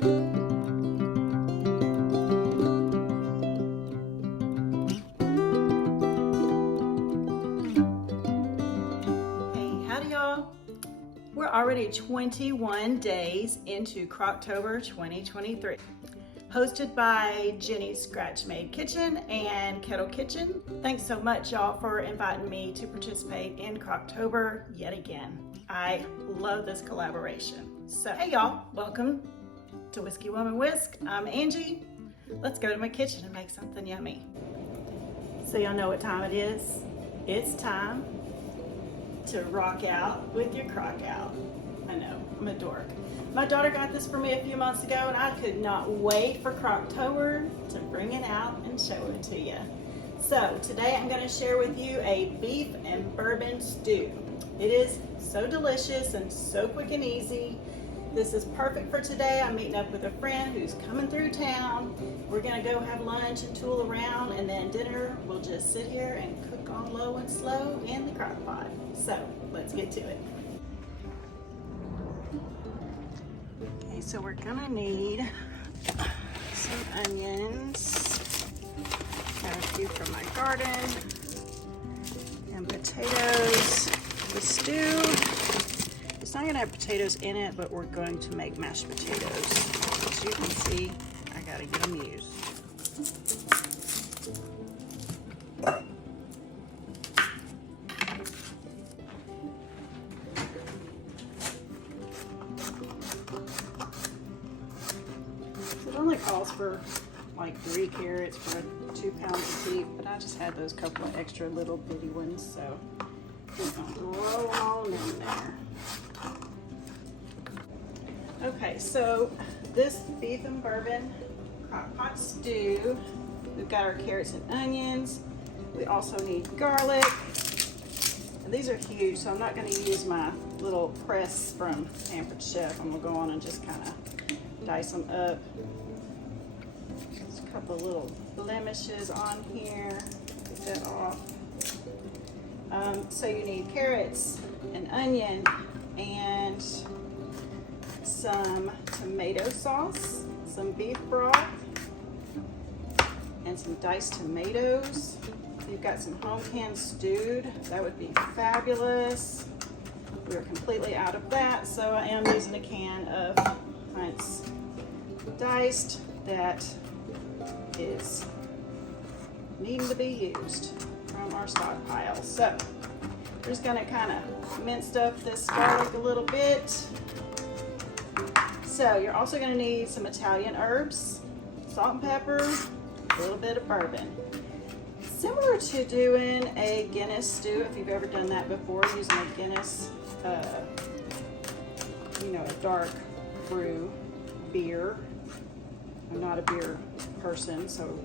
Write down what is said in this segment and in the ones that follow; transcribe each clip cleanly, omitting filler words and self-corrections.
We're already 21 days into Crocktober 2023. Hosted by Jeni's Scratch Made Kitchen and Kettle Kitchen. Thanks so much, y'all, for inviting me to participate in Crocktober yet again. I love this collaboration. So, hey y'all, welcome to Whiskey Woman Whisk. I'm Angie. Let's go to my kitchen and make something yummy. So y'all know what time it is? It's time to rock out with your crock out. I know, I'm a dork. My daughter got this for me a few months ago and I could not wait for Crocktober to bring it out and show it to you. So today I'm going to share with you a beef and bourbon stew. It is so delicious and so quick and easy. This is perfect for today. I'm meeting up with a friend who's coming through town. We're gonna go have lunch and tool around, and then dinner, we'll just sit here and cook on low and slow in the crock pot. So let's get to it. Okay, so we're gonna need some onions, got a few from my garden, and potatoes. The stew, it's not gonna have potatoes in it, but we're going to make mashed potatoes. As you can see, I gotta get them used. It only calls for like 3 carrots for 2 pounds of beef, but I just had those couple of extra little bitty ones, so just gonna roll on in there. Okay, so this beef and bourbon crock-pot stew, we've got our carrots and onions. We also need garlic. And these are huge, so I'm not going to use my little press from Pampered Chef. I'm going to go on and just kind of dice them up. There's a couple of little blemishes on here. Get that off. So you need carrots, an onion, and some tomato sauce, some beef broth, and some diced tomatoes. If you've got some home canned stewed, that would be fabulous. We're completely out of that, so I am using a can of Hunt's diced that is needing to be used from our stockpile. So we're just gonna kind of mince up this garlic a little bit. So you're also going to need some Italian herbs, salt and pepper, a little bit of bourbon. Similar to doing a Guinness stew, if you've ever done that before, using a Guinness, a dark brew beer. I'm not a beer person, so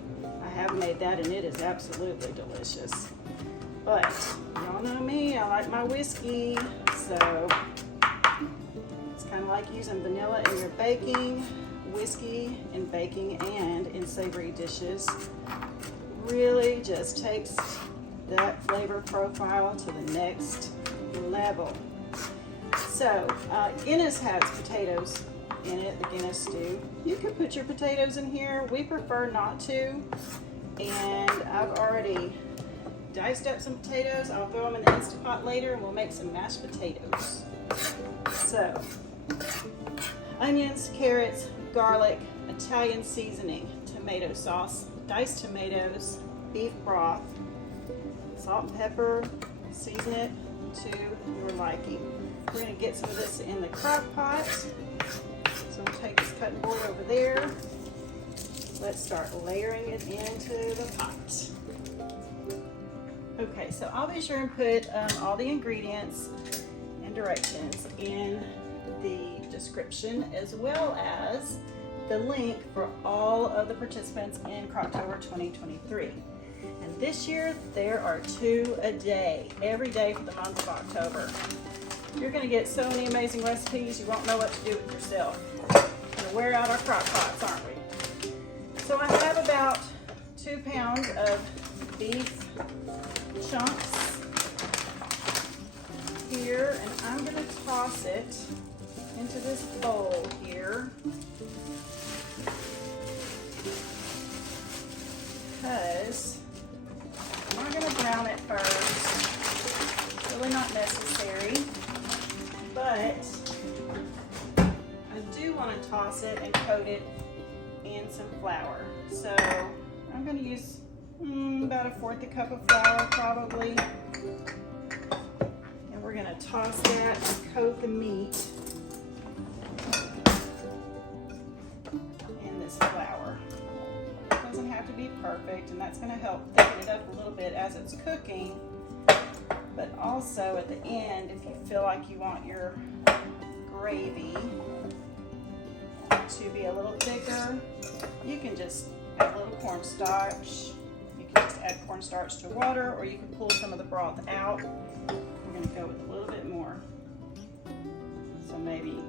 I have made that and it is absolutely delicious. But y'all know me, I like my whiskey, so kind of like using vanilla in your baking, whiskey in baking and in savory dishes. Really just takes that flavor profile to the next level. So Guinness has potatoes in it, the Guinness stew. You can put your potatoes in here. We prefer not to. And I've already diced up some potatoes. I'll throw them in the Instant Pot later and we'll make some mashed potatoes. So onions, carrots, garlic, Italian seasoning, tomato sauce, diced tomatoes, beef broth, salt and pepper, season it to your liking. We're going to get some of this in the crock pot. So we'll take this cutting board over there. Let's start layering it into the pot. Okay, so I'll be sure and put all the ingredients and directions in the description, as well as the link for all of the participants in Crocktober 2023. And this year there are 2 a day, every day for the month of October. You're going to get so many amazing recipes you won't know what to do with yourself. We're going to wear out our crock pots, aren't we? So I have about 2 pounds of beef chunks here, and I'm going to toss it into this bowl here. toss it and coat it in some flour. So I'm going to use about 1/4 cup of flour probably. And we're going to toss that and coat the meat in this flour. It doesn't have to be perfect, and that's going to help thicken it up a little bit as it's cooking. But also at the end, if you feel like you want your gravy to be a little thicker, you can just add a little cornstarch. You can just add cornstarch to water, or you can pull some of the broth out. We're going to go with a little bit more. So maybe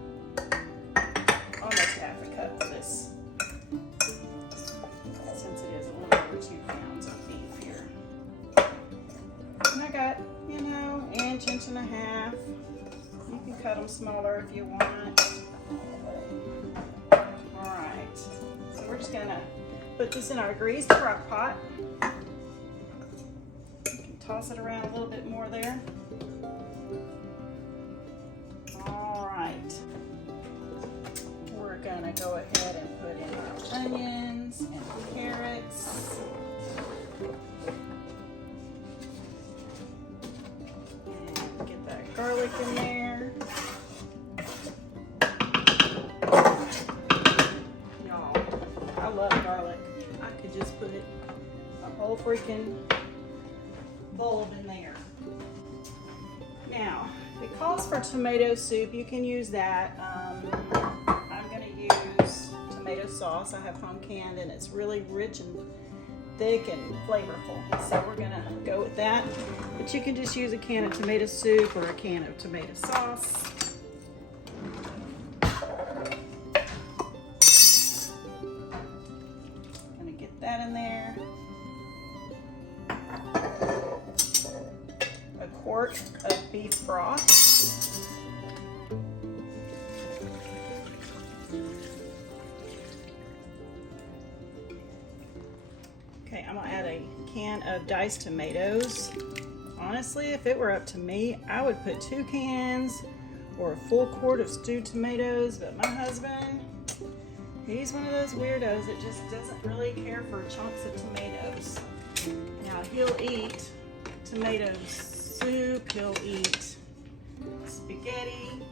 almost 1/2 cup for this, since it is a little over 2 pounds of beef here. And I got, you know, inch and a half. You can cut them smaller if you want. All right, so we're just gonna put this in our greased crock pot. You can toss it around a little bit more there. All right, we're gonna go ahead and put in our onions and carrots. Garlic in there. Y'all, I love garlic. I could just put a whole freaking bulb in there. Now, if it calls for tomato soup, you can use that. I'm going to use tomato sauce. I have home canned, and it's really rich and thick and flavorful, so we're gonna go with that. But you can just use a can of tomato soup or a can of tomato sauce. Gonna get that in there. 1 quart of beef broth. Okay, I'm gonna add a can of diced tomatoes. Honestly, if it were up to me, I would put 2 cans or a full quart of stewed tomatoes, but my husband, he's one of those weirdos that just doesn't really care for chunks of tomatoes. Now, he'll eat tomato soup, he'll eat spaghetti,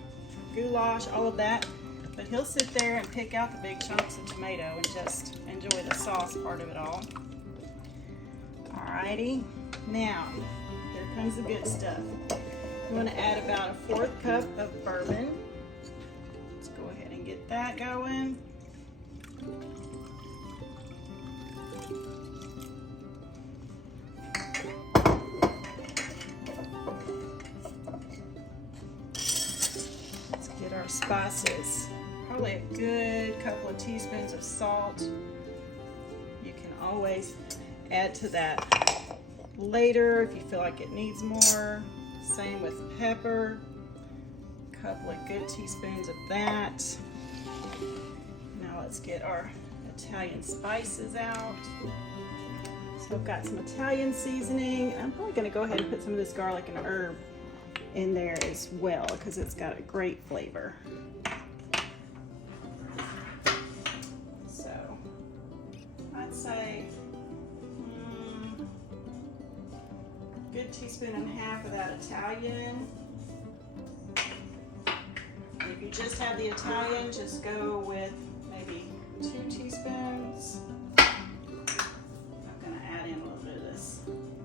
goulash, all of that, but he'll sit there and pick out the big chunks of tomato and just enjoy the sauce part of it all. Alrighty, now here comes the good stuff. I'm going to add about 1/4 cup of bourbon. Let's go ahead and get that going. Let's get our spices. Probably a good couple of teaspoons of salt. You can always add to that later if you feel like it needs more. Same with pepper. A couple of good teaspoons of that. Now let's get our Italian spices out. So I've got some Italian seasoning. I'm probably going to go ahead and put some of this garlic and herb in there as well because it's got a great flavor. So I'd say good 1.5 teaspoons of that Italian. If you just have the Italian, just go with maybe 2 teaspoons. I'm gonna add in a little bit of this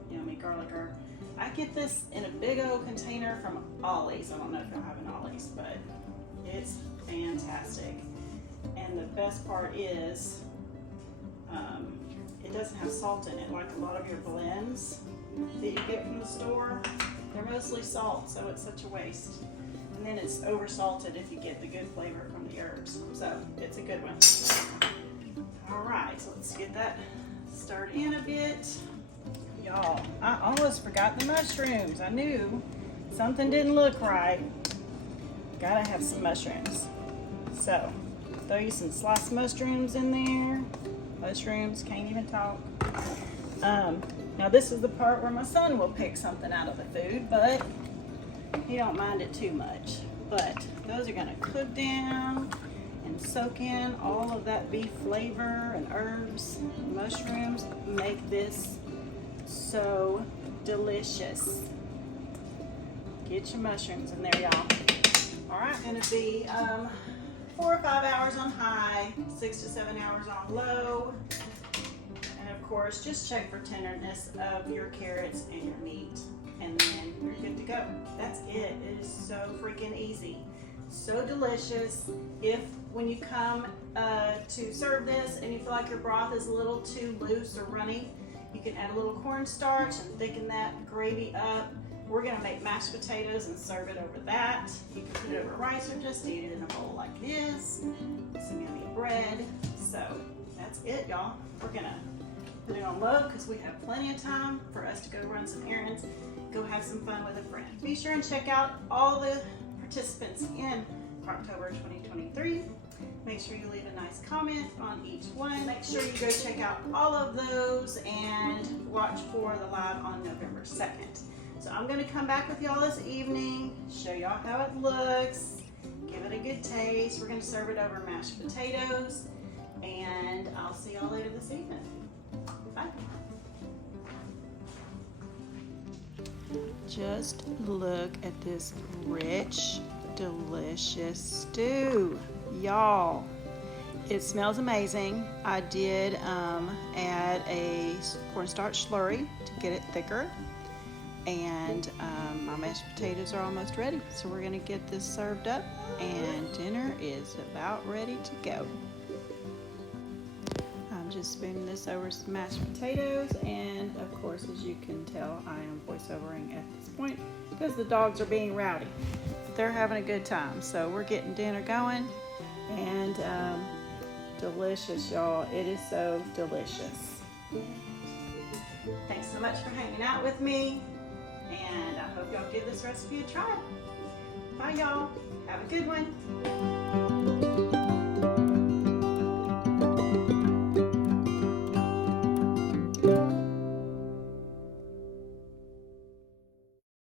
yummy garlic herb. I get this in a big old container from Ollie's. I don't know if y'all have an Ollie's, but it's fantastic. And the best part is it doesn't have salt in it like a lot of your blends that you get from the store. They're mostly salt, so it's such a waste. And then it's over salted if you get the good flavor from the herbs. So it's a good one. All right, so let's get that stirred in a bit. Y'all, I almost forgot the mushrooms. I knew something didn't look right. Gotta have some mushrooms. So throw you some sliced mushrooms in there. Mushrooms, can't even talk. Now this is the part where my son will pick something out of the food, but he don't mind it too much. But those are gonna cook down, and and soak in all of that beef flavor and herbs and mushrooms. Make this so delicious. Get your mushrooms in there, y'all. All right, gonna be 4 or 5 hours on high, 6 to 7 hours on low. And of course, just check for tenderness of your carrots and your meat, and then you're good to go. That's it. It is so freaking easy. So delicious. If when you come to serve this and you feel like your broth is a little too loose or runny, you can add a little cornstarch and thicken that gravy up. We're gonna make mashed potatoes and serve it over that. You can put it over rice or just eat it in a bowl like this. Some yummy bread. So that's it, y'all. We're gonna put it on low because we have plenty of time for us to go run some errands, go have some fun with a friend. Be sure and check out all the participants in Crocktober 2023. Make sure you leave a nice comment on each one. Make sure you go check out all of those and watch for the live on November 2nd. So I'm gonna come back with y'all this evening, show y'all how it looks, give it a good taste. We're gonna serve it over mashed potatoes, and I'll see y'all later this evening. Bye. Just look at this rich, delicious stew, y'all. It smells amazing. I did add a cornstarch slurry to get it thicker, and my mashed potatoes are almost ready. So we're gonna get this served up, and dinner is about ready to go. I'm just spooning this over some mashed potatoes, and of course, as you can tell, I am voiceovering at this point because the dogs are being rowdy. They're having a good time, so we're getting dinner going, and delicious, y'all. It is so delicious. Thanks so much for hanging out with me, and I hope y'all give this recipe a try. Bye, y'all. Have a good one.